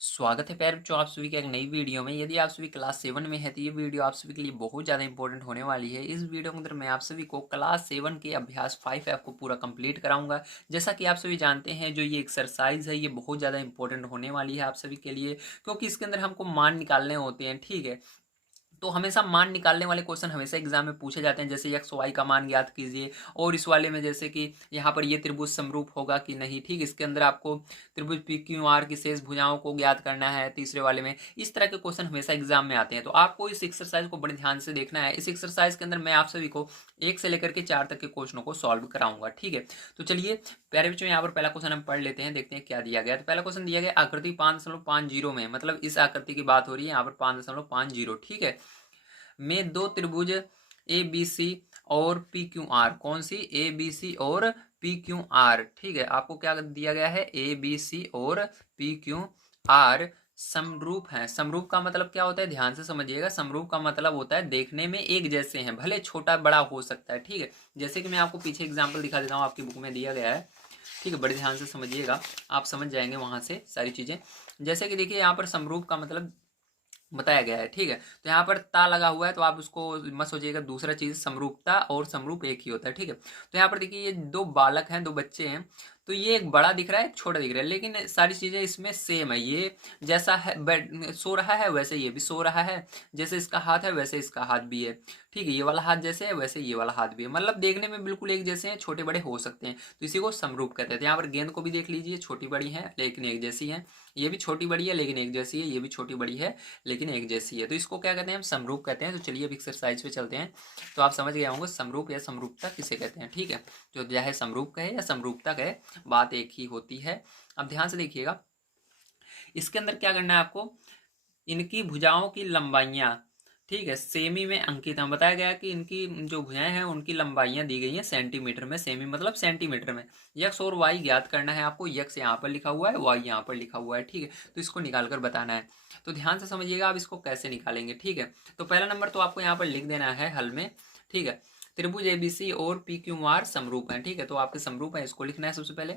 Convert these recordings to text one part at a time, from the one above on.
स्वागत है प्यारे बच्चों आप सभी के एक नई वीडियो में। यदि आप सभी क्लास 7 में है तो ये वीडियो आप सभी के लिए बहुत ज़्यादा इंपॉर्टेंट होने वाली है। इस वीडियो के अंदर मैं आप सभी को क्लास 7 के अभ्यास 5 ऐप को पूरा कंप्लीट कराऊंगा। जैसा कि आप सभी जानते हैं जो ये एक्सरसाइज है ये बहुत ज़्यादा इंपॉर्टेंट होने वाली है आप सभी के लिए, क्योंकि इसके अंदर हमको मान निकालने होते हैं। ठीक है, तो हमेशा मान निकालने वाले क्वेश्चन हमेशा एग्जाम में पूछे जाते हैं, जैसे एक्स वाई का मान ज्ञात कीजिए। और इस वाले में जैसे कि यहाँ पर ये त्रिभुज समरूप होगा कि नहीं, ठीक, इसके अंदर आपको त्रिभुज पी क्यू आर की शेष भुजाओं को ज्ञात करना है। तीसरे वाले में इस तरह के क्वेश्चन हमेशा एग्जाम में आते हैं, तो आपको इस एक्सरसाइज को बड़े ध्यान से देखना है। इस एक्सरसाइज के अंदर मैं आप सभी को 1 से लेकर के 4 तक के क्वेश्चनों को सॉल्व कराऊंगा। ठीक है, तो चलिए प्यारे बच्चों यहाँ पर पहला क्वेश्चन हम पढ़ लेते हैं, देखते हैं क्या दिया गया। तो पहला क्वेश्चन दिया गया आकृति 5.50 में, मतलब इस आकृति की बात हो रही है यहाँ पर 5.50। ठीक है, में दो त्रिभुज ए बी सी और पी क्यू आर, कौन सी, ए बी सी और पी क्यू आर। ठीक है, आपको क्या दिया गया है, ए बी सी और पी क्यू आर समरूप है। समरूप का मतलब क्या होता है, ध्यान से समझिएगा। समरूप का मतलब होता है देखने में एक जैसे हैं, भले छोटा बड़ा हो सकता है। ठीक है, जैसे कि मैं आपको पीछे एग्जाम्पल दिखा देता हूँ, आपकी बुक में दिया गया है। ठीक है, बड़े ध्यान से समझिएगा, आप समझ जाएंगे वहां से सारी चीजें। जैसे कि देखिए यहाँ पर समरूप का मतलब बताया गया है। ठीक है, तो यहाँ पर ता लगा हुआ है, तो आप उसको मत सोचिएगा दूसरा चीज। समरूपता और समरूप एक ही होता है। ठीक है, तो यहाँ पर देखिए ये दो बालक हैं, दो बच्चे हैं, तो ये एक बड़ा दिख रहा है एक छोटा दिख रहा है, लेकिन सारी चीजें इसमें सेम है। ये जैसा है सो रहा है वैसे ये भी सो रहा है, जैसे इसका हाथ है वैसे इसका हाथ भी है। ठीक है, ये वाला हाथ जैसे है वैसे ये वाला हाथ भी है, मतलब देखने में बिल्कुल एक जैसे हैं, छोटे बड़े हो सकते हैं, तो इसी को समरूप कहते हैं। तो यहाँ पर गेंद को भी देख लीजिए, छोटी बड़ी है लेकिन एक जैसी है, ये भी छोटी बड़ी है लेकिन एक जैसी है, ये भी छोटी बड़ी है लेकिन एक जैसी है, तो इसको क्या कहते हैं, हम समरूप कहते हैं। तो चलिए अब एक्सरसाइज पे चलते हैं, तो आप समझ गए होंगे समरूप या समरूपता किसे कहते हैं। ठीक है, जो चाहे समरूप कहे या समरूपता कहे, बात एक ही होती है। अब ध्यान से देखिएगा, इसके अंदर क्या करना है आपको, इनकी भुजाओं की लंबाइयाँ, ठीक है, सेमी में अंकित है। बताया गया कि इनकी जो भुजाएं हैं उनकी लंबाइयाँ दी गई हैं सेंटीमीटर में, सेमी मतलब सेंटीमीटर में। यक्स और वाई ज्ञात करना है आपको। यक्स यहाँ पर लिखा हुआ है, वाई यहाँ पर लिखा हुआ है। ठीक है, तो इसको निकाल कर बताना है। तो ध्यान से समझिएगा आप इसको कैसे निकालेंगे। ठीक है, तो पहला नंबर तो आपको यहाँ पर लिख देना है हल में। ठीक है, त्रिभुज एबीसी और पी क्यू आर समरूप है। ठीक है, तो आपके समरूप है, इसको लिखना है सबसे पहले।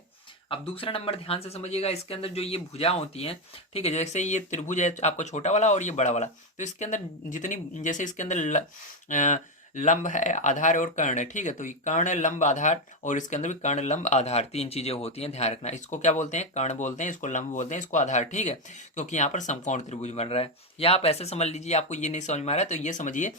अब दूसरा नंबर ध्यान से समझिएगा, इसके अंदर जो ये भुजा होती हैं, ठीक है, जैसे ये त्रिभुज है आपको छोटा वाला और ये बड़ा वाला, तो इसके अंदर जितनी, जैसे इसके अंदर लंब है, आधार और कर्ण है। ठीक है, तो ये कर्ण लंब आधार, और इसके अंदर भी कर्ण लंब आधार, तीन चीजें होती हैं, ध्यान रखना। इसको क्या बोलते हैं, कर्ण बोलते हैं, इसको लंब बोलते हैं, इसको आधार। ठीक है, क्योंकि यहाँ पर समकोण त्रिभुज बन रहा है। या आप ऐसे समझ लीजिए, आपको ये नहीं समझ में आ रहा है तो ये समझिए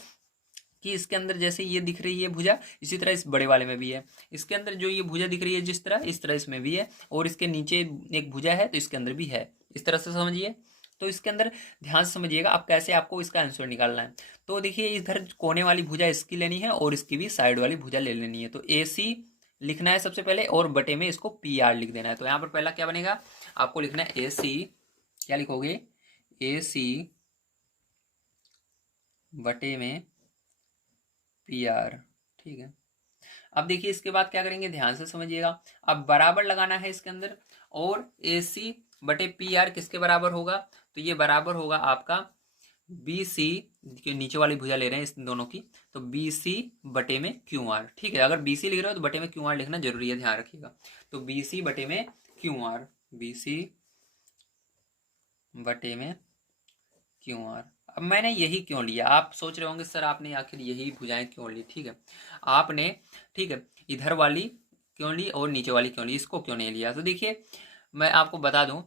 कि इसके अंदर जैसे ये दिख रही है भुजा, इसी तरह इस बड़े वाले में भी है। इसके अंदर जो ये भुजा दिख रही है जिस तरह, इस तरह इसमें भी है, और इसके नीचे एक भुजा है तो इसके अंदर भी है, इस तरह से समझिए। तो इसके अंदर ध्यान से समझिएगा आप कैसे आपको इसका आंसर निकालना है। तो देखिए इधर कोने वाली भुजा इसकी लेनी है और इसकी भी साइड वाली भुजा ले लेनी है। तो ए सी लिखना है सबसे पहले, और बटे में इसको पी आर लिख देना है। तो यहाँ पर पहला क्या बनेगा, आपको लिखना है ए सी, क्या लिखोगे, ए सी बटे में पी आर। ठीक है, अब देखिए इसके बाद क्या करेंगे, ध्यान से समझिएगा। अब बराबर लगाना है इसके अंदर, और ए सी बटे पी आर किसके बराबर होगा, तो ये बराबर होगा आपका बी सी, के नीचे वाली भुजा ले रहे हैं इस दोनों की, तो बी सी बटे में क्यू आर। ठीक है, अगर बी सी लिख रहे हो तो बटे में क्यू आर लिखना जरूरी है, ध्यान रखिएगा। तो बी सी बटे में क्यू आर, बी सी बटे में क्यू आर। अब मैंने यही क्यों लिया, आप सोच रहे होंगे सर आपने आखिर यही भुजाएं क्यों ली। ठीक है, आपने, ठीक है, इधर वाली क्यों ली और नीचे वाली क्यों ली, इसको क्यों नहीं लिया। तो देखिए मैं आपको बता दूं,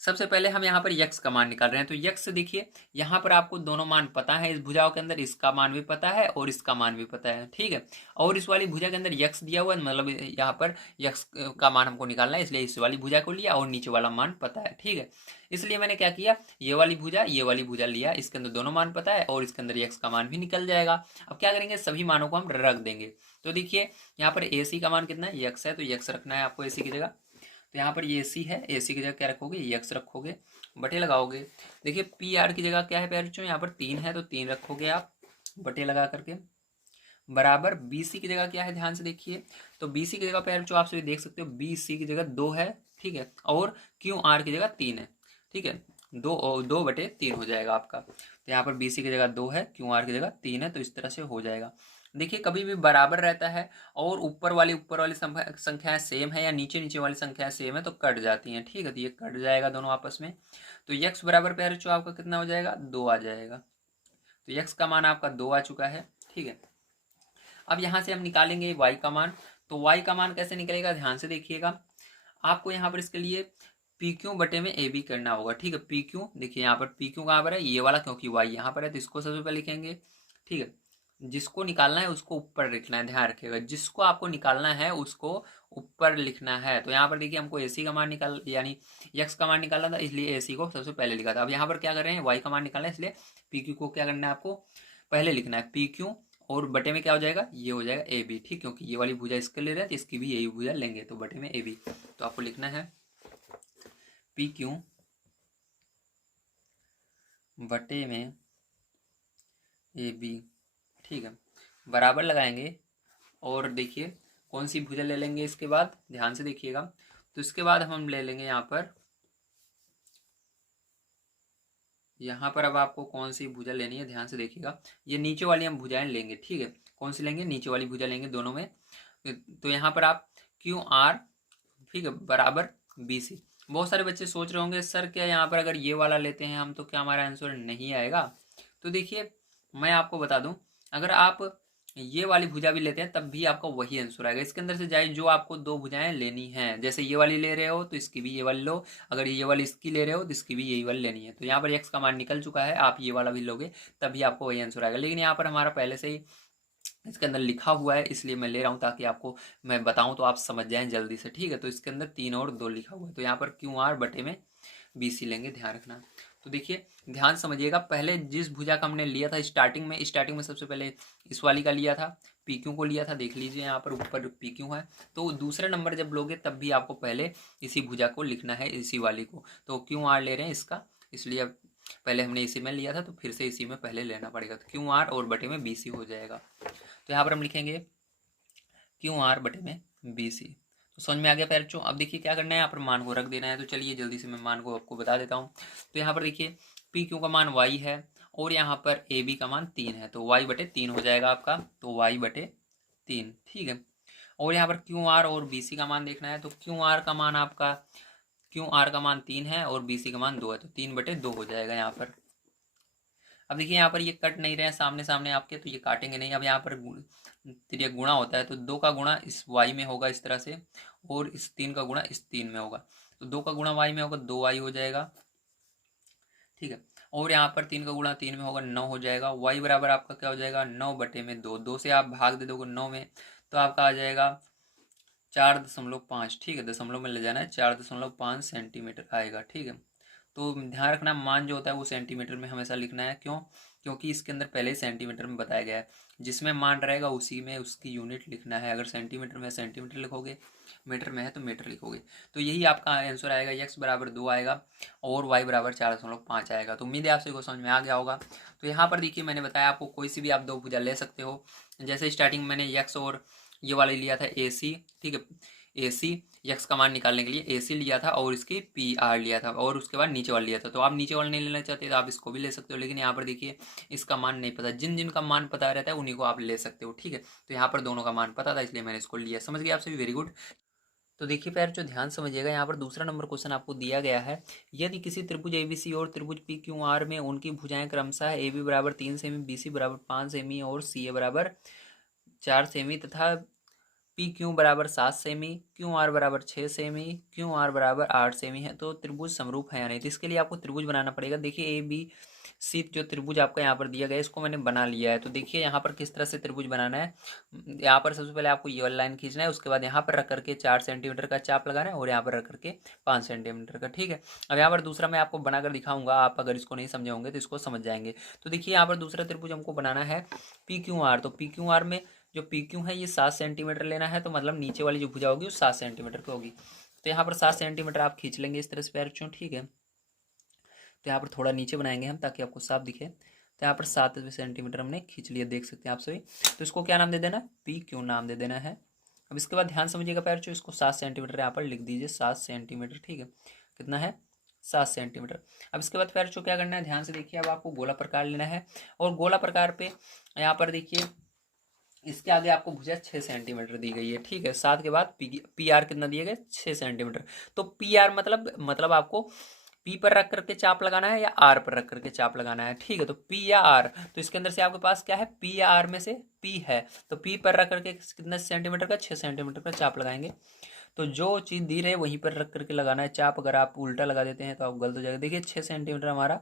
सबसे पहले हम यहाँ पर यक्स का मान निकाल रहे हैं। तो यक्स से देखिए यहाँ पर आपको दोनों मान पता है, इस भुजाओं के अंदर इसका मान भी पता है और इसका मान भी पता है। ठीक है, और इस वाली भुजा के अंदर यक्स दिया हुआ है, मतलब यहाँ पर यक्स का मान हमको निकालना है, इसलिए इस वाली भुजा को लिया और नीचे वाला मान पता है। ठीक है, इसलिए मैंने क्या किया, ये वाली भुजा लिया, इसके अंदर दोनों मान पता है और इसके अंदर यक्स का मान भी निकल जाएगा। अब क्या करेंगे, सभी मानों को हम रख देंगे। तो देखिए यहाँ पर ए सी का मान कितना है, यक्स है, तो यक्स रखना है आपको ए सी की जगह। तो यहाँ पर ये सी है, ए सी की जगह क्या रखोगे, यक्स रखोगे, बटे लगाओगे। देखिए पी आर की जगह क्या है प्यारे बच्चों, यहाँ पर 3 है तो 3 रखोगे आप, बटे लगा करके, बराबर बी सी की जगह क्या है, ध्यान से देखिए। तो बी सी की जगह प्यारे बच्चों आप सभी देख सकते हो, बी सी की जगह 2 है। ठीक है, और क्यू आर की जगह 3 है। ठीक है, 2/3 हो जाएगा आपका। तो यहाँ पर बी सी की जगह 2 है, क्यू आर की जगह 3 है, तो इस तरह से हो जाएगा। देखिए कभी भी बराबर रहता है और ऊपर वाली संख्याएं सेम है या नीचे नीचे वाली संख्याएं सेम है तो कट जाती हैं। ठीक है, तो ये कट जाएगा दोनों आपस में। तो यक्स बराबर प्यारे बच्चों आपका कितना हो जाएगा, 2 आ जाएगा। तो यक्स का मान आपका 2 आ चुका है। ठीक है, अब यहाँ से हम निकालेंगे वाई का मान। तो वाई का मान कैसे निकलेगा, ध्यान से देखिएगा। आपको यहाँ पर इसके लिए पी क्यू बटे में ए बी करना होगा। ठीक है, पी क्यू देखिए यहाँ पर पी क्यू कहाँ पर है, ये वाला, क्योंकि वाई यहाँ पर है तो इसको सबसे पहले लिखेंगे। ठीक है, जिसको निकालना है उसको ऊपर लिखना है, ध्यान रखिएगा, जिसको आपको निकालना है उसको ऊपर लिखना है। तो यहाँ पर देखिए हमको एसी का मान निकाल यानी यक्स का मान निकालना था, इसलिए एसी को सबसे पहले लिखा था। अब यहाँ पर क्या कर रहे हैं, वाई का मान निकालना है, इसलिए पी क्यू को क्या करना है, आपको पहले लिखना है पी क्यू, और बटे में क्या हो जाएगा, ये हो जाएगा ए बी। ठीक, क्योंकि ये वाली भुजा इसके ले रहे हैं तो इसकी भी यही भुजा लेंगे, तो बटे में ए बी। तो आपको लिखना है पी क्यू बटे में ए बी। ठीक है, बराबर लगाएंगे और देखिए कौन सी भुजा ले लेंगे इसके बाद, ध्यान से देखिएगा। तो इसके बाद हम ले लेंगे यहाँ पर अब आपको कौन सी भुजा लेनी है, ध्यान से देखिएगा। ये नीचे वाली हम भुजाएं लेंगे। ठीक है, कौन सी लेंगे, नीचे वाली भुजा लेंगे दोनों में। तो यहाँ पर आप क्यू आर, ठीक है, बराबर बी सी। बहुत सारे बच्चे सोच रहे होंगे सर क्या यहाँ पर अगर ये वाला लेते हैं हम तो क्या हमारा आंसर नहीं आएगा। तो देखिए मैं आपको बता दूं, अगर आप ये वाली भुजा भी लेते हैं तब भी आपका वही आंसर आएगा। इसके अंदर से जाए जो आपको दो भुजाएं लेनी हैं, जैसे ये वाली ले रहे हो तो इसकी भी ये वाली लो, अगर ये वाली इसकी ले रहे हो तो इसकी भी यही वाली लेनी है। तो यहाँ पर एक्स का मान निकल चुका है, आप ये वाला भी लोगे तभी आपको वही आंसर आएगा। लेकिन यहाँ पर हमारा पहले से ही इसके अंदर लिखा हुआ है इसलिए मैं ले रहा हूँ ताकि आपको मैं बताऊं तो आप समझ जाएं जल्दी से। ठीक है, तो इसके अंदर 3 और 2 लिखा हुआ है, तो यहाँ पर क्यू आर बटे में बी सी लेंगे, ध्यान रखना। तो देखिए ध्यान समझिएगा, पहले जिस भुजा का हमने लिया था स्टार्टिंग में सबसे पहले इस वाली का लिया था, पी क्यू को लिया था, देख लीजिए यहाँ पर ऊपर पी क्यू है। तो दूसरे नंबर जब लोगे तब भी आपको पहले इसी भुजा को लिखना है, इसी वाली को। तो क्यू आर ले रहे हैं इसका, इसलिए अब पहले हमने इसी में लिया था तो फिर से इसी में पहले लेना पड़ेगा। तो क्यू आर और बटे में बी सी हो जाएगा। तो यहाँ पर हम लिखेंगे क्यू आर बटे में बी सी। तो समझ में आ गया पैर बच्चों। अब देखिए क्या करना है, यहाँ पर मान को रख देना है। तो चलिए जल्दी से मैं मान को आपको बता देता हूँ। तो यहाँ पर देखिए पी क्यू का मान वाई है और यहाँ पर ए बी का मान 3 है, तो वाई बटे 3 हो जाएगा आपका, तो वाई बटे 3। ठीक है, और यहाँ पर क्यू आर और बी सी का मान देखना है। तो क्यू आर का मान आपका, क्यू आर का मान 3 है और बी सी का मान 2 है, तो 3 बटे 2 हो जाएगा यहाँ पर। अब देखिए यहाँ पर ये कट नहीं रहे हैं सामने सामने आपके, तो ये काटेंगे नहीं। अब यहाँ पर त्रिय गुणा होता है, तो 2 का गुणा इस वाई में होगा इस तरह से, और इस 3 का गुणा इस 3 में होगा। तो 2 का गुणा वाई में होगा, 2 वाई हो जाएगा। ठीक है, और यहाँ पर 3 का गुणा 3 में होगा, 9 हो जाएगा। वाई बराबर आपका क्या हो जाएगा, 9 बटे में 2, 2 से आप भाग दे दोगे 9 में, तो आपका आ जाएगा 4.5। ठीक है, दशमलव में ले जाना है, 4.5 सेंटीमीटर आएगा। ठीक है, तो ध्यान रखना मान जो होता है वो सेंटीमीटर में हमेशा लिखना है। क्यों, क्योंकि इसके अंदर पहले ही सेंटीमीटर में बताया गया है, जिसमें मान रहेगा उसी में उसकी यूनिट लिखना है। अगर सेंटीमीटर में सेंटीमीटर लिखोगे, मीटर में है तो मीटर लिखोगे। तो यही आपका आंसर आएगा, एक्स बराबर 2 आएगा और वाई बराबर 4.5 आएगा। तो उम्मीद है आपसे को समझ में आ गया होगा। तो यहाँ पर देखिए मैंने बताया आपको कोई सी भी आप दो भुजा ले सकते हो। जैसे स्टार्टिंग मैंने एक्स और ये वाले लिया था ए सी। ठीक है, ए सी यक्स का मान निकालने के लिए ए सी लिया था और इसकी पी आर लिया था, और उसके बाद नीचे वाला लिया था। तो आप नीचे वाला नहीं लेना चाहते तो आप इसको भी ले सकते हो, लेकिन यहाँ पर देखिए इसका मान नहीं पता, जिन जिन का मान पता रहता है उन्हीं को आप ले सकते हो। ठीक है, तो यहाँ पर दोनों का मान पता था इसलिए मैंने इसको लिया। समझ गया आपसे भी, वेरी गुड। तो देखिए प्यार जो ध्यान समझिएगा, यहाँ पर दूसरा नंबर क्वेश्चन आपको दिया गया है। यदि किसी त्रिभुज एबीसी और त्रिभुज पी क्यू आर में उनकी भुजाएं क्रमशः ए बी बराबर 3 सेमी, बी सी बराबर 5 सेमी और सी ए बराबर 4 सेमी तथा पी क्यू बराबर 7 सेमी, क्यू आर बराबर 6 सेमी, क्यू आर बराबर 8 सेमी है, तो त्रिभुज समरूप है या नहीं। तो इसके लिए आपको त्रिभुज बनाना पड़ेगा। देखिए ए बी सी जो त्रिभुज आपका यहाँ पर दिया गया है इसको मैंने बना लिया है। तो देखिए यहाँ पर किस तरह से त्रिभुज बनाना है। यहाँ पर सबसे पहले आपको ये वाला लाइन खींचना है, उसके बाद यहाँ पर रख करके 4 सेंटीमीटर का चाप लगाना है और यहाँ पर रख करके 5 सेंटीमीटर का। ठीक है, अब यहाँ पर दूसरा मैं आपको बनाकर दिखाऊंगा, आप अगर इसको नहीं समझे होंगे तो इसको समझ जाएंगे। तो देखिए यहाँ पर दूसरा त्रिभुज हमको बनाना है पी क्यू आर। तो पी क्यू आर में जो पी क्यू है ये 7 सेंटीमीटर लेना है, तो मतलब नीचे वाली जो भुजा होगी वो 7 सेंटीमीटर की होगी। तो यहाँ पर 7 सेंटीमीटर आप खींच लेंगे इस तरह से प्यार बच्चों। ठीक है, तो यहाँ पर थोड़ा नीचे बनाएंगे हम ताकि आपको साफ दिखे। तो यहाँ पर 7 सेंटीमीटर हमने खींच लिया, देख सकते हैं आप सभी। तो इसको क्या नाम दे देना है, पी क्यू नाम दे देना है। अब इसके बाद ध्यान समझिएगा प्यार बच्चों, इसको 7 सेंटीमीटर यहाँ पर लिख दीजिए, 7 सेंटीमीटर। ठीक है, कितना है, 7 सेंटीमीटर। अब इसके बाद प्यार बच्चों क्या करना है, ध्यान से देखिए। अब आपको गोला प्रकार लेना है और गोला प्रकार पे यहाँ पर देखिए इसके आगे आपको भुजा 6 सेंटीमीटर दी गई है, ठीक है। 7 के बाद पी आर कितना दिया गया, 6 सेंटीमीटर। तो पी आर मतलब आपको पी पर रख करके चाप लगाना है या आर पर रख करके चाप लगाना है, ठीक है। तो पी या आर, तो इसके अंदर से आपके पास क्या है, पी या आर में से पी है, तो पी पर रख करके कितना सेंटीमीटर का, 6 सेंटीमीटर का चाप लगाएंगे। तो जो चीज़ दी रहे वहीं पर रख करके लगाना है चाप। अगर आप उल्टा लगा देते हैं तो आप गलत हो जाएगा। देखिए 6 सेंटीमीटर हमारा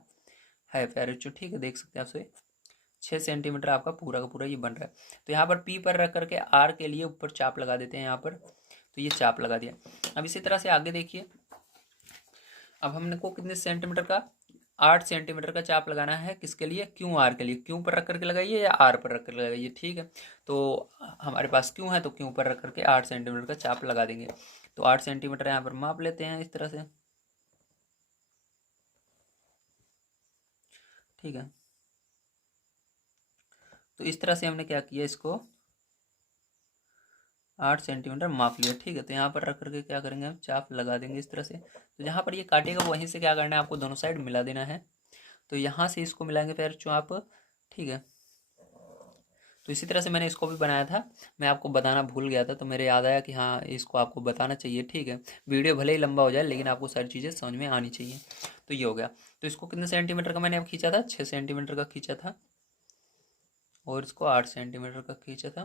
है प्यारे बच्चों, ठीक है, देख सकते हैं आपसे 6 सेंटीमीटर आपका पूरा का पूरा ये बन रहा है। तो यहाँ पर पी पर रख करके आर के लिए ऊपर चाप लगा देते हैं यहाँ पर, तो ये चाप लगा दिया। अब इसी तरह से आगे देखिए, अब हमने को कितने सेंटीमीटर का, 8 सेंटीमीटर का चाप लगाना है, किसके लिए, क्यू आर के लिए। क्यू पर रख करके लगाइए या आर पर रख कर लगाइए, ठीक है। तो हमारे पास क्यू है तो क्यू पर रख करके 8 सेंटीमीटर का चाप लगा देंगे। तो 8 सेंटीमीटर यहाँ पर माप लेते हैं इस तरह से, ठीक है। तो इस तरह से हमने क्या किया, इसको 8 सेंटीमीटर माप लिया, ठीक है। तो यहाँ पर रख करके क्या करेंगे, हम चाप लगा देंगे इस तरह से। तो जहाँ पर ये काटेगा वहीं से क्या करना है, आपको दोनों साइड मिला देना है। तो यहाँ से इसको मिलाएंगे फिर चाप, ठीक है। तो इसी तरह से मैंने इसको भी बनाया था, मैं आपको बताना भूल गया था, तो मेरे याद आया कि हाँ इसको आपको बताना चाहिए, ठीक है। वीडियो भले ही लंबा हो जाए लेकिन आपको सारी चीज़ें समझ में आनी चाहिए। तो ये हो गया। तो इसको कितने सेंटीमीटर का मैंने अब खींचा था, 6 सेंटीमीटर का खींचा था, और इसको 8 सेंटीमीटर का खींचा था।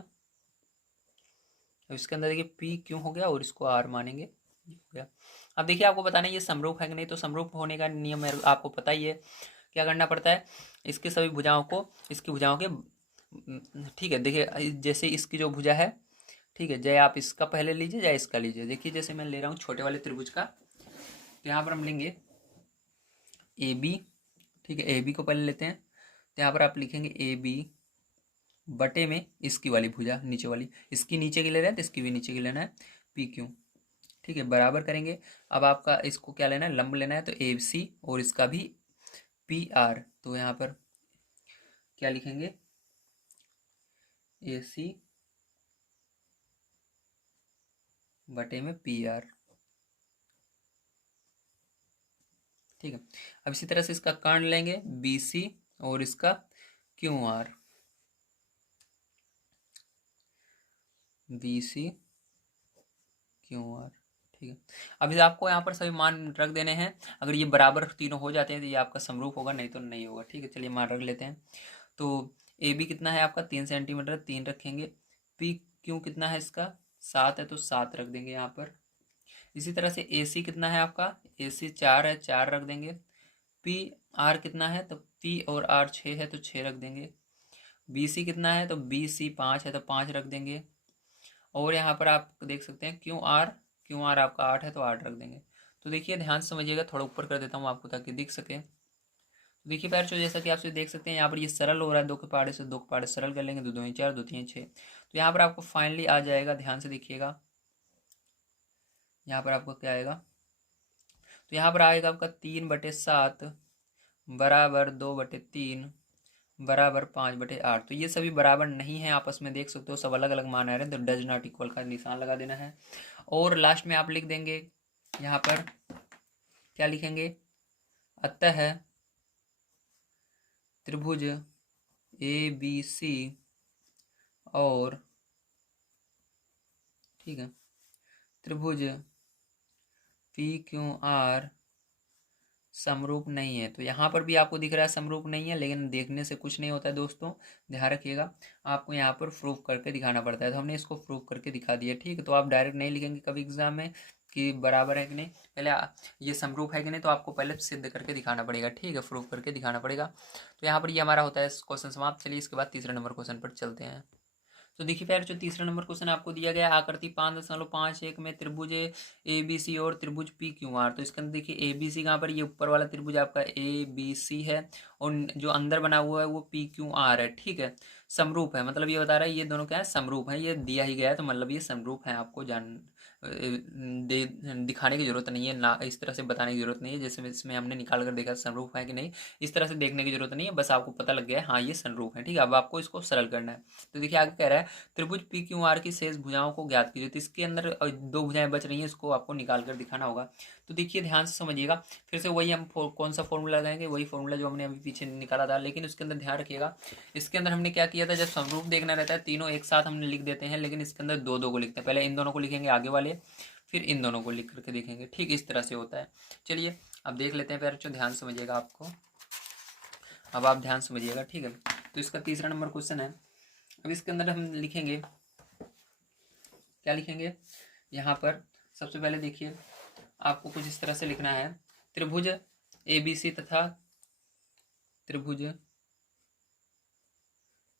अब इसके अंदर देखिए पी क्यों हो गया और इसको आर मानेंगे, ये हो गया। अब देखिए आपको बताना है ये समरूप है कि नहीं। तो समरूप होने का नियम आपको पता ही है, क्या करना पड़ता है, इसकी सभी भुजाओं को, इसकी भुजाओं के, ठीक है। देखिए जैसे इसकी जो भुजा है, ठीक है, चाहे आप इसका पहले लीजिए चाहे इसका लीजिए। देखिए जैसे मैं ले रहा हूँ छोटे वाले त्रिभुज का, तो यहाँ पर हम लेंगे ए बी, ठीक है, ए बी को पहले लेते हैं। तो यहाँ पर आप लिखेंगे ए बी बटे में इसकी वाली भुजा नीचे वाली, इसकी नीचे की ले रहे हैं तो इसकी भी नीचे की लेना है, पी क्यू, ठीक है, बराबर करेंगे। अब आपका इसको क्या लेना है, लंब लेना है, तो ए सी और इसका भी पी आर। तो यहाँ पर क्या लिखेंगे, ए सी बटे में पी आर, ठीक है। अब इसी तरह से इसका कर्ण लेंगे बी सी और इसका Q R, B C Q R, ठीक है। अब इसे आपको यहाँ पर सभी मान रख देने हैं। अगर ये बराबर तीनों हो जाते हैं तो ये आपका समरूप होगा, नहीं तो नहीं होगा, ठीक है। चलिए मान रख लेते हैं। तो ए बी कितना है आपका, 3 सेंटीमीटर, 3 रखेंगे। पी क्यू कितना है इसका, 7 है तो 7 रख देंगे यहाँ पर। इसी तरह से ए सी कितना है आपका, ए सी 4 है, 4 रख देंगे। पी आर कितना है, तो पी और आर 6 है तो 6 रख देंगे। बी सी कितना है, तो बी सी 5 है तो 5 रख देंगे। और यहाँ पर आप देख सकते हैं क्यू आर आपका 8 है तो 8 रख देंगे। तो देखिए ध्यान से समझिएगा, थोड़ा ऊपर कर देता हूँ आपको ताकि दिख सके। तो देखिए पैर जो जैसा कि आप देख सकते हैं यहाँ पर ये सरल हो रहा है, 2 के पहाड़े से 2 के पहाड़े सरल कर लेंगे, 2 2 4, 2 3 6। तो यहाँ पर आपको फाइनली आ जाएगा, ध्यान से देखिएगा, यहाँ पर आपको क्या आएगा, तो यहाँ पर आएगा आपका 3/7 बराबर 2/3 बराबर 5/8। तो ये सभी बराबर नहीं है आपस में, देख सकते हो सब अलग अलग मान आ रहे हैं, तो डज नॉट इक्वल का निशान लगा देना है। और लास्ट में आप लिख देंगे यहाँ पर, क्या लिखेंगे, अतः त्रिभुज ए बी सी और, ठीक है, त्रिभुज पी क्यू आर समरूप नहीं है। तो यहाँ पर भी आपको दिख रहा है समरूप नहीं है, लेकिन देखने से कुछ नहीं होता है दोस्तों, ध्यान रखिएगा। आपको यहाँ पर प्रूफ करके दिखाना पड़ता है, तो हमने इसको प्रूफ करके दिखा दिया, ठीक है। तो आप डायरेक्ट नहीं लिखेंगे कभी एग्जाम में कि बराबर है कि नहीं, पहले ये समरूप है कि नहीं तो आपको पहले सिद्ध करके दिखाना पड़ेगा, ठीक है, प्रूफ करके दिखाना पड़ेगा। तो यहाँ पर ये हमारा होता है क्वेश्चन समाप्त। चलिए इसके बाद तीसरे नंबर क्वेश्चन पर चलते हैं। तो देखिए फिर जो तीसरा नंबर क्वेश्चन आपको दिया गया है, आकृति 5.51 में त्रिभुज ए बी सी और त्रिभुज पी क्यू आर। तो इसके अंदर देखिए ए बी सी कहाँ पर, ये ऊपर वाला त्रिभुज आपका ए बी सी है, और जो अंदर बना हुआ है वो पी क्यू आर है, ठीक है, समरूप है। मतलब ये बता रहा है ये दोनों क्या है, समरूप है, ये दिया ही गया है तो मतलब ये समरूप है, आपको जान दिखाने की ज़रूरत नहीं है, ना इस तरह से बताने की ज़रूरत नहीं है जैसे इसमें हमने निकाल कर देखा सनरूफ है कि नहीं, इस तरह से देखने की ज़रूरत नहीं है, बस आपको पता लग गया है हाँ ये सनरूफ है। ठीक है, अब आपको इसको सरल करना है। तो देखिए आगे कह रहा है त्रिभुज पी क्यू आर की शेष भुजाओं को ज्ञात कीजिए। तो इसके अंदर दो भुजाएं बच रही हैं, इसको आपको निकाल कर दिखाना होगा। तो देखिए ध्यान से समझिएगा, फिर से वही हम कौन सा फॉर्मूला लगाएंगे, वही फॉर्मूला जो हमने अभी पीछे निकाला था, लेकिन उसके अंदर ध्यान रखिएगा इसके अंदर हमने क्या किया था, जब समरूप देखना रहता है तीनों एक साथ हमने लिख देते हैं, लेकिन इसके अंदर दो दो को लिखते हैं। पहले इन दोनों को लिखेंगे आगे वाले, फिर इन दोनों को लिख करके देखेंगे। ठीक इस तरह से होता है। चलिए अब देख लेते हैं प्यारे बच्चों, ध्यान समझिएगा आपको, अब आप ध्यान समझिएगा। ठीक है, तो इसका तीसरा नंबर क्वेश्चन है। अब इसके अंदर हम लिखेंगे, क्या लिखेंगे यहाँ पर, सबसे पहले देखिए आपको कुछ इस तरह से लिखना है, त्रिभुज ए बी सी तथा त्रिभुज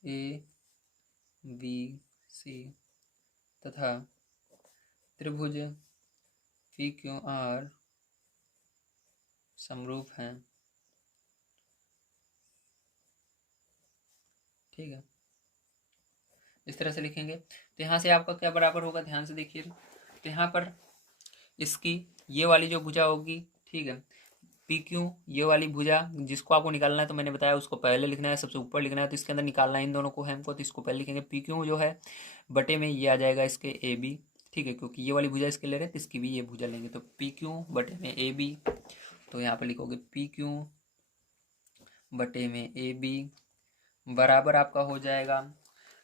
ए बी सी तथा त्रिभुज पी क्यू आर समरूप हैं। ठीक है, इस तरह से लिखेंगे। तो यहाँ से आपका क्या बराबर होगा, ध्यान से देखिए। तो यहाँ पर इसकी ये वाली जो भुजा होगी, ठीक है, पी क्यू ये वाली भुजा जिसको आपको निकालना है, तो मैंने बताया उसको पहले लिखना है, सबसे ऊपर लिखना है। तो इसके अंदर निकालना है इन दोनों को है हमको, तो इसको पहले लिखेंगे। पी क्यू जो है बटे में ये आ जाएगा इसके ए बी। ठीक है, क्योंकि ये वाली भुजा इसके ले रहे हैं तो इसकी भी ये भुजा लेंगे, तो पी क्यू बटे में ए बी। तो यहाँ पर लिखोगे पी क्यू बटे में ए बी बराबर आपका हो जाएगा।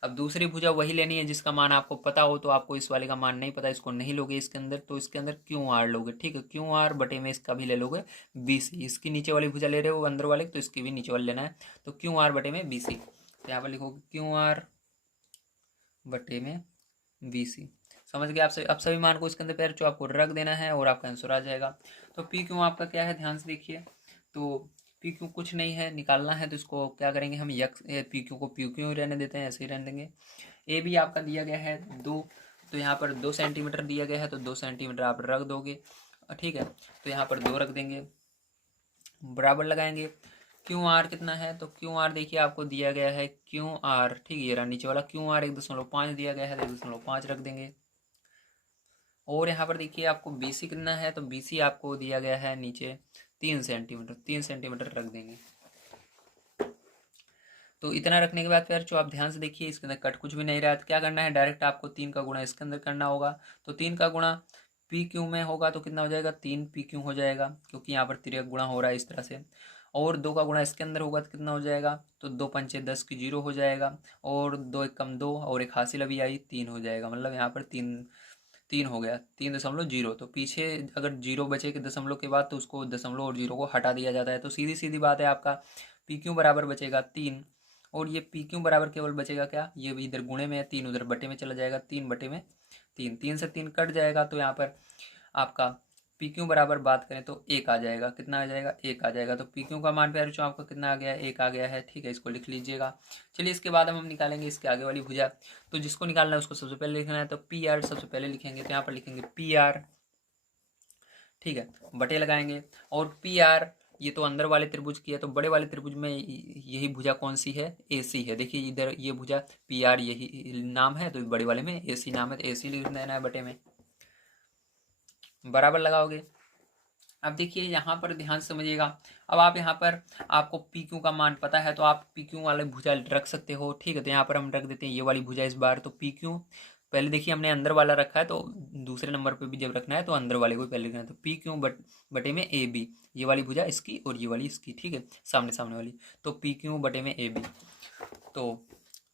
अब दूसरी भुजा वही लेनी है जिसका मान आपको पता हो, तो आपको इस वाले का मान नहीं पता, इसको नहीं लोगे इसके अंदर, तो इसके अंदर क्यू आर लोगे। ठीक है, क्यू आर बटे में इसका भी ले लोगे बी सी। इसकी नीचे वाली भुजा ले रहे हो अंदर वाले, तो इसकी भी नीचे वाले लेना है, तो क्यू आर बटे में बी सी। तो यहाँ पर लिखोगे क्यू आर बटे में बी सी। समझ गए आपसे। अब सभी मान को इसके अंदर पैर जो आपको रख देना है और आपका आंसर आ जाएगा। तो पी क्यू आपका क्या है, ध्यान से देखिए। तो पी क्यू कुछ नहीं है, निकालना है, तो इसको क्या करेंगे हम, यक्स पी क्यू को पी क्यू रहने देते हैं, ऐसे ही रहने देंगे। ए भी आपका दिया गया है 2, तो यहाँ पर 2 सेंटीमीटर दिया गया है, तो 2 सेंटीमीटर आप रख दोगे। ठीक है, तो यहाँ पर 2 रख देंगे, बराबर लगाएंगे। क्यू आर कितना है, तो क्यू आर देखिए आपको दिया गया है क्यू आर, ठीक है, ये रहा नीचे वाला क्यू आर 1.5 दिया गया है, तो 1.5 रख देंगे। और यहाँ पर देखिए आपको बी सी कितना है, तो बी सी आपको दिया गया है नीचे 3 सेंटीमीटर, 3 सेंटीमीटर रख देंगे। तो इतना रखने के बाद फिर जो आप ध्यान से देखिए इसके अंदर कट कुछ भी नहीं रहा है, तो क्या करना है, डायरेक्ट आपको 3 का गुणा इसके अंदर करना होगा। तो 3 का गुणा पी क्यू में होगा तो कितना हो जाएगा, 3 पी क्यू हो जाएगा, क्योंकि यहाँ पर तिरक गुणा हो रहा है इस तरह से। और 2 का गुणा इसके अंदर होगा तो कितना हो जाएगा, तो 2 पंचे 10 की 0 हो जाएगा, और 2 एक कम 2, और एक हासिल अभी आई 3 हो जाएगा। मतलब यहाँ पर 3 हो गया, 3.0। तो पीछे अगर 0 बचे के दशमलव के बाद, तो उसको दशमलव और 0 को हटा दिया जाता है। तो सीधी सीधी बात है, आपका पी क्यू बराबर बचेगा 3, और ये पी क्यू बराबर केवल बचेगा क्या, ये भी इधर गुणे में है, 3 उधर बटे में चला जाएगा, 3 बटे में 3, 3 से 3 कट जाएगा, तो यहाँ पर आपका पी क्यू बराबर बात करें तो 1 आ जाएगा। कितना आ जाएगा, 1 आ जाएगा। तो पी क्यू का मान प्यारे बच्चों आपका कितना आ गया है, 1 आ गया है। ठीक है, इसको लिख लीजिएगा। चलिए इसके बाद हम निकालेंगे इसके आगे वाली भुजा। तो जिसको निकालना है उसको सबसे पहले लिखना है, तो पी आर सबसे पहले लिखेंगे, तो यहाँ पर लिखेंगे पी आर। ठीक है, बटे लगाएंगे, और पी आर ये तो अंदर वाले त्रिभुज की है, तो बड़े वाले त्रिभुज में यही भुजा कौन सी है, ए सी है। देखिए इधर ये भुजा पी आर यही नाम है, तो बड़े वाले में ए सी नाम है, तो ए सी लिख देना है बटे में, बराबर लगाओगे। अब देखिए यहाँ पर ध्यान से समझिएगा। अब आप यहाँ पर आपको पी क्यू का मान पता है, तो आप पी क्यू वाले भुजा रख सकते हो। ठीक है, तो यहाँ पर हम रख देते हैं ये वाली भुजा इस बार। तो पी क्यू पहले देखिए हमने अंदर वाला रखा है, तो दूसरे नंबर पे भी जब रखना है तो अंदर वाले को पहले लिखना है। तो पी क्यू बटे में ए बी, ये वाली भुजा इसकी और ये वाली इसकी। ठीक है, सामने सामने वाली। तो पी क्यू बटे में ए बी, तो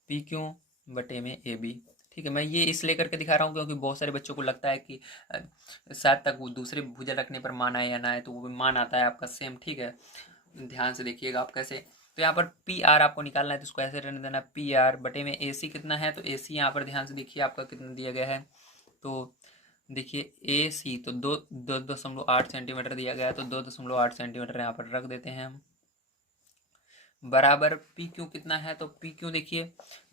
पी क्यू बटे में ए बी। ठीक है, मैं ये इसलिए करके दिखा रहा हूँ क्योंकि बहुत सारे बच्चों को लगता है कि शायद तक वो दूसरे भुजा रखने पर मान आए या ना आए, तो वो मान आता है आपका सेम। ठीक है, ध्यान से देखिएगा आप कैसे। तो यहाँ पर पी आर आपको निकालना है, तो इसको ऐसे रहने देना, पी आर बटे में ए सी कितना है, तो ए सी यहाँ पर ध्यान से देखिए आपका कितना दिया गया है। तो देखिए ए सी तो 2.8 सेंटीमीटर दिया गया है, तो 2.8 सेंटीमीटर यहाँ पर रख देते हैं हम, बराबर पी क्यू कितना है, तो पी क्यू देखिए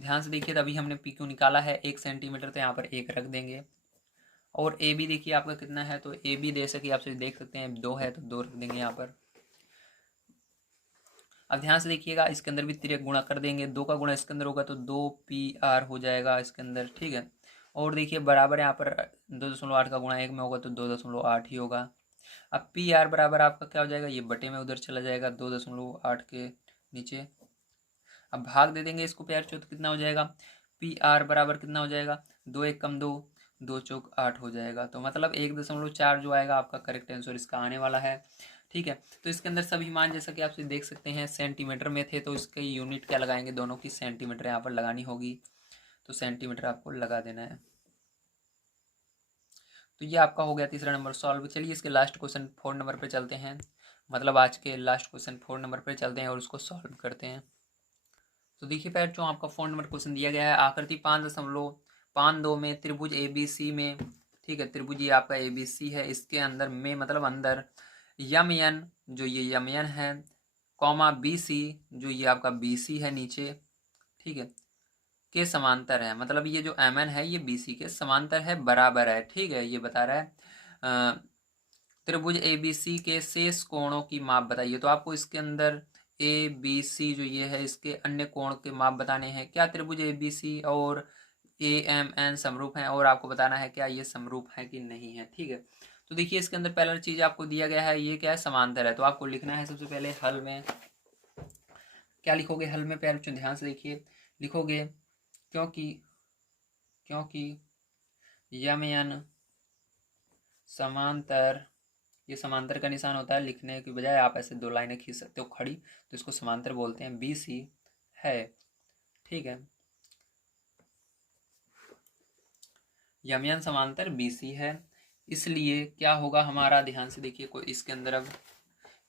ध्यान से देखिए, अभी हमने पी क्यू निकाला है 1 सेंटीमीटर, तो यहाँ पर 1 रख देंगे। और ए बी देखिए आपका कितना है, तो ए बी जैसे कि आप देख सकते हैं 2 है, तो 2 रख देंगे यहाँ पर। अब ध्यान से देखिएगा इसके अंदर भी तिरक गुणा कर देंगे, 2 का गुणा इसके अंदर होगा तो 2 पी आर हो जाएगा इसके अंदर। ठीक है, और देखिए बराबर यहाँ पर 2.8 का गुणा 1 में होगा तो 2.8 ही होगा। अब पी आर बराबर आपका क्या हो जाएगा, ये बटे में उधर चला जाएगा 2.8 के नीचे। अब भाग दे देंगे इसको प्यार चो तो कितना हो जाएगा, पी आर बराबर कितना हो जाएगा, 2 1 कम 2, 2 चौक 8 हो जाएगा। तो मतलब 1.4 जो आएगा आपका करेक्ट आंसर इसका आने वाला है। ठीक है, तो इसके अंदर सभी मान जैसा कि आप देख सकते हैं सेंटीमीटर में थे, तो इसके यूनिट क्या लगाएंगे, दोनों की सेंटीमीटर यहाँ पर लगानी होगी, तो सेंटीमीटर आपको लगा देना है। तो ये आपका हो गया तीसरा नंबर सॉल्व। चलिए इसके लास्ट क्वेश्चन 4 नंबर पे चलते हैं, मतलब आज के लास्ट क्वेश्चन 4 नंबर पे चलते हैं और उसको सॉल्व करते हैं। तो देखिए बच्चों आपका 4 नंबर क्वेश्चन दिया गया है, आकृति 5.52 में त्रिभुज ए बी सी में, ठीक है, त्रिभुज ये आपका ए बी सी है, इसके अंदर में मतलब अंदर यम एन जो ये यम एन है, कॉमा बी सी जो ये आपका बी सी है नीचे, ठीक है, के समांतर है, मतलब ये जो एम एन है ये बी सी के समांतर है, बराबर है। ठीक है, ये बता रहा है त्रिभुज ए बी सी के शेष कोणों की माप बताइए। तो आपको इसके अंदर ए बी सी जो ये है इसके अन्य कोण के माप बताने हैं। क्या त्रिभुज ए बी सी और ए एम एन समरूप हैं, और आपको बताना है क्या ये समरूप है कि नहीं है। ठीक है, तो देखिए इसके अंदर पहला चीज आपको दिया गया है, ये क्या है, समांतर है। तो आपको लिखना है सबसे पहले हल में, क्या लिखोगे हल में, पहले ध्यान से देखिए, लिखोगे क्योंकि क्योंकि यम एन समांतर, ये समांतर का निशान होता है, लिखने की बजाय आप ऐसे 2 लाइनें खींच सकते हो खड़ी, तो इसको समांतर बोलते हैं, बी सी है। ठीक है, यमयन समांतर बी सी है, इसलिए क्या होगा हमारा, ध्यान से देखिए कोई इसके अंदर अब,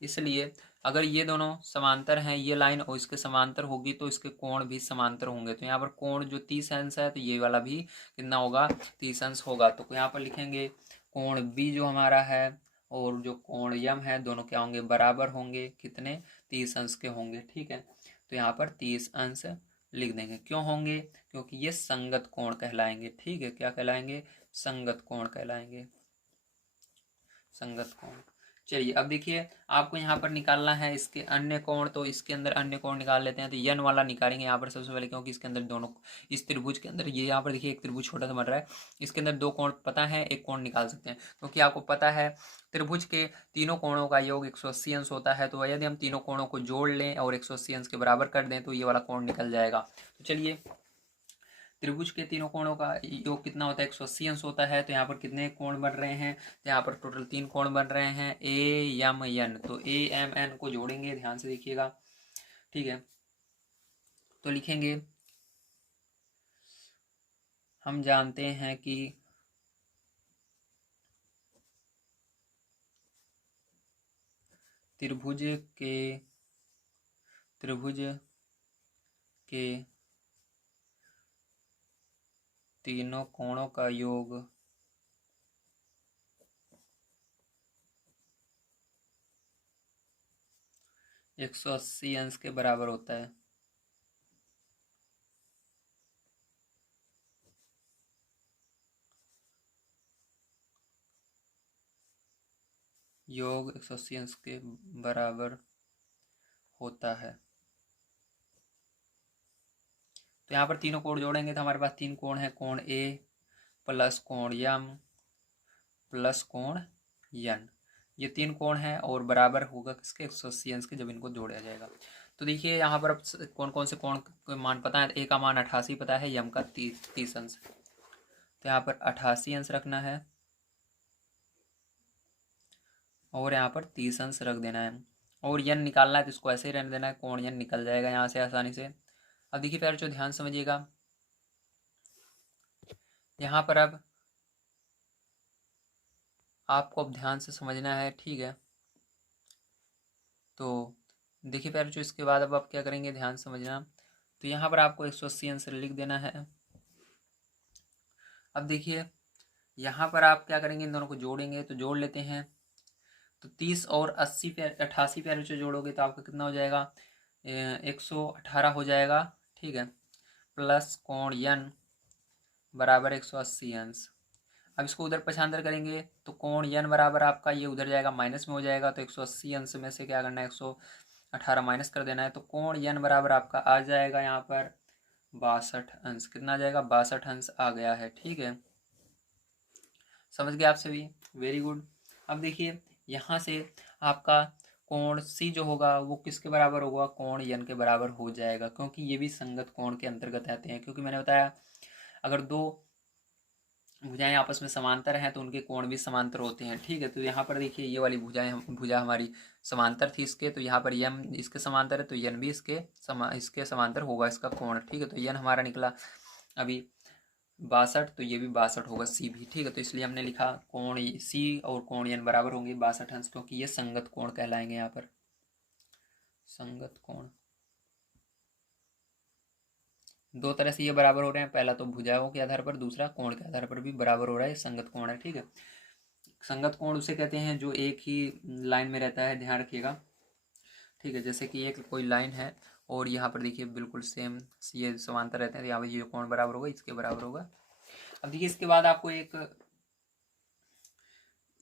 इसलिए अगर ये दोनों समांतर हैं, ये लाइन और इसके समांतर होगी तो इसके कोण भी समांतर होंगे। तो यहाँ पर कोण जो 30 अंश है तो ये वाला भी कितना होगा, 30 अंश होगा। तो यहाँ पर लिखेंगे कोण बी जो हमारा है और जो कोण यम है दोनों क्या होंगे, बराबर होंगे, कितने, 30 अंश के होंगे। ठीक है, तो यहाँ पर 30 अंश लिख देंगे। क्यों होंगे, क्योंकि ये संगत कोण कहलाएंगे। ठीक है, क्या कहलाएंगे, संगत कोण कहलाएंगे, संगत कोण। चलिए अब देखिए आपको यहाँ पर निकालना है इसके अन्य कोण, तो इसके अंदर अन्य कोण निकाल लेते हैं। तो यन वाला निकालेंगे यहाँ पर सबसे पहले, क्योंकि इसके अंदर दोनों, इस त्रिभुज के अंदर ये यहाँ पर देखिए एक त्रिभुज छोटा सा बन रहा है, इसके अंदर 2 कोण पता है, एक कोण निकाल सकते हैं, क्योंकि आपको पता है त्रिभुज के तीनों कोणों का योग 180 अंश होता है। तो यदि हम तीनों कोणों को जोड़ लें और 180 अंश के बराबर कर दें तो ये वाला कोण निकल जाएगा। तो चलिए त्रिभुज के तीनों कोणों का योग कितना होता है, 180 अंश होता है। तो यहाँ पर कितने कोण बन रहे हैं, तो यहाँ पर टोटल 3 कोण बन रहे हैं, ए एम एन। तो ए एम एन को जोड़ेंगे, ध्यान से देखिएगा। ठीक है, तो लिखेंगे, हम जानते हैं कि त्रिभुज के तीनों कोणों का योग 180 अंश के बराबर होता है। योग 180 अंश के बराबर होता है। तो यहाँ पर तीनों कोण जोड़ेंगे तो हमारे पास 3 कोण है, कोण ए प्लस कोण यम प्लस कोण यन, ये 3 कोण है और बराबर होगा किसके, 180 अंश के, जब इनको जोड़ा जाएगा। तो देखिए यहाँ पर अब कौन कौन से कोण के मान पता है, ए का मान 88 पता है, यम का 30 अंश। तो यहाँ पर 88 अंश रखना है और यहाँ पर 30 अंश रख देना है, और यन निकालना है तो इसको ऐसे ही रहने देना है, कोण यन निकल जाएगा यहाँ से आसानी से। अब देखिए प्यारे जो ध्यान समझिएगा, यहाँ पर अब आपको अब ध्यान से समझना है। ठीक है, तो देखिए प्यारे जो इसके बाद अब आप क्या करेंगे, ध्यान समझना। तो यहाँ पर आपको 180 आंसर लिख देना है। अब देखिए यहाँ पर आप क्या करेंगे, इन दोनों को जोड़ेंगे, तो जोड़ लेते हैं। तो 30 और 88 प्यारे जो जोड़ोगे तो आपका कितना हो जाएगा, 118 हो जाएगा। ठीक है, प्लस कोण यन बराबर 180 अंश। अब इसको उधर पक्षांतर करेंगे तो कोण यन बराबर आपका ये उधर जाएगा, माइनस में हो जाएगा। तो 180 अंश में से क्या करना है, 118 माइनस कर देना है। तो कोण यन बराबर आपका आ जाएगा यहाँ पर 62 अंश, कितना आ जाएगा 62 अंश आ गया है। ठीक है, समझ गए आप सभी, वेरी गुड। अब देखिए यहाँ से आपका कोण सी जो होगा वो किसके बराबर होगा, कोण यन के बराबर हो जाएगा, क्योंकि ये भी संगत कोण के अंतर्गत आते हैं। क्योंकि मैंने बताया अगर दो भुजाएं आपस में समांतर हैं तो उनके कोण भी समांतर होते हैं। ठीक है, तो यहाँ पर देखिए ये वाली भुजा हमारी समांतर थी इसके, तो यहाँ पर यम इसके समांतर है तो यन भी इसके समांतर होगा इसका कोण। ठीक है, तो यन हमारा निकला अभी 62, तो ये भी 62 होगा सी भी। ठीक है, तो इसलिए हमने लिखा कोण सी और कोण यन बराबर होंगे 62 अंश, क्योंकि ये संगत कोण कहलाएंगे। यहाँ पर संगत कोण दो तरह से ये बराबर हो रहे हैं, पहला तो भुजाओं के आधार पर, दूसरा कोण के आधार पर भी बराबर हो रहा है, संगत कोण है। ठीक है, संगत कोण उसे कहते हैं जो एक ही लाइन में रहता है, ध्यान रखिएगा। ठीक है, जैसे कि एक कोई लाइन है और यहाँ पर देखिए बिल्कुल सेम ये समांतर रहते हैं, तो यहाँ पर ये कोण बराबर होगा इसके बराबर होगा। अब देखिए इसके बाद आपको एक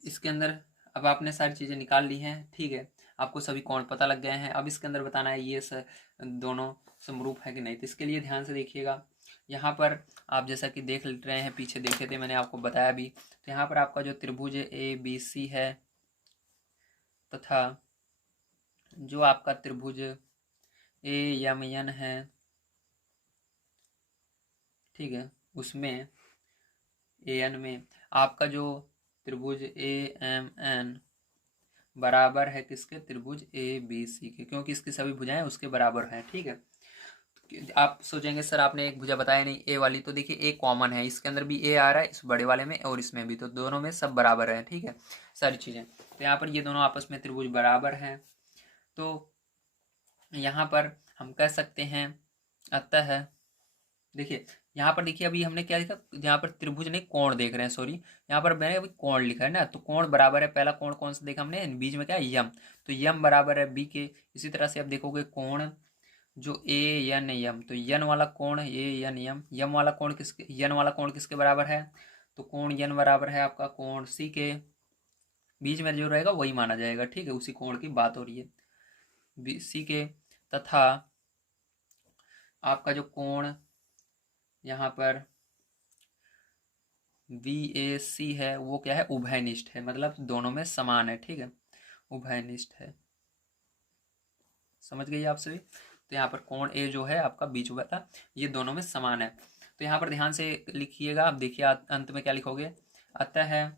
इसके अंदर अब आपने सारी चीज़ें निकाल ली हैं। ठीक है, आपको सभी कोण पता लग गए हैं। अब इसके अंदर बताना है ये दोनों समरूप है कि नहीं, तो इसके लिए ध्यान से देखिएगा। यहाँ पर आप जैसा कि देख रहे हैं, पीछे देखे थे मैंने आपको बताया भी, तो यहाँ पर आपका जो त्रिभुज ABC है तथा जो आपका त्रिभुज AMN है, ठीक है, उसमें AN में आपका जो त्रिभुज AMN बराबर है किसके, त्रिभुज ABC के, क्योंकि इसकी सभी भुजाएं उसके बराबर हैं। ठीक है, आप सोचेंगे सर आपने एक भुजा बताया नहीं ए वाली, तो देखिए ए कॉमन है, इसके अंदर भी ए आ रहा है, इस बड़े वाले में और इसमें भी, तो दोनों में सब बराबर है। ठीक है, सारी चीज़ें, तो यहाँ पर ये दोनों आपस में त्रिभुज बराबर हैं, तो यहाँ पर हम कह सकते हैं अतः देखिए यहाँ पर देखिए अभी हमने क्या लिखा, यहाँ पर त्रिभुज नहीं कोण देख रहे हैं, सॉरी, यहाँ पर मैंने अभी कोण लिखा है ना, तो कोण बराबर है, पहला कोण कौन सा देखा हमने, बीच में क्या है यम, तो यम बराबर है बी के। इसी तरह से आप देखोगे कोण जो ANM, तो यन वाला कोण ANM, यम वाला कोण किसके, यन वाला कोण किसके बराबर है, तो कोण यन बराबर है आपका कोण सी के, बीच में जो रहेगा वही माना जाएगा। ठीक है, उसी कोण की बात हो रही है सी के, तथा आपका जो कोण यहाँ पर VAC है वो क्या है, उभयनिष्ठ है, मतलब दोनों में समान है। ठीक है, उभयनिष्ठ है, समझ गए आप सभी। तो यहाँ पर कोण A जो है आपका बीच वाला, ये दोनों में समान है। तो यहाँ पर ध्यान से लिखिएगा, आप देखिए अंत में क्या लिखोगे, अतः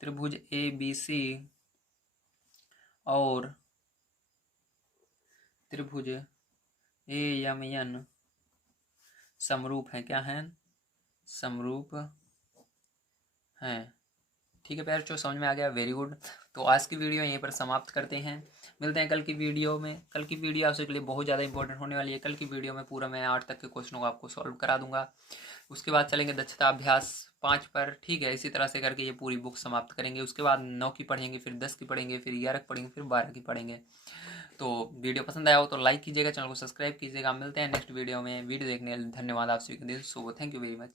त्रिभुज ABC और त्रिभुज AMN समरूप हैं, क्या हैं, समरूप हैं। ठीक है प्यार, जो समझ में आ गया, वेरी गुड। तो आज की वीडियो यहीं पर समाप्त करते हैं, मिलते हैं कल की वीडियो में। कल की वीडियो आपके लिए बहुत ज़्यादा इंपॉर्टेंट होने वाली है। कल की वीडियो में पूरा मैं 8 तक के क्वेश्चनों को आपको सॉल्व करा दूंगा। उसके बाद चलेंगे दक्षता अभ्यास 5 पर। ठीक है, इसी तरह से करके ये पूरी बुक समाप्त करेंगे। उसके बाद 9 की पढ़ेंगे, फिर 10 की पढ़ेंगे, फिर 11 की पढ़ेंगे, फिर 12 की पढ़ेंगे। तो वीडियो पसंद आया हो तो लाइक कीजिएगा, चैनल को सब्सक्राइब कीजिएगा। मिलते हैं नेक्स्ट वीडियो में। वीडियो देखने के लिए धन्यवाद आप सभी को, so thank you very much.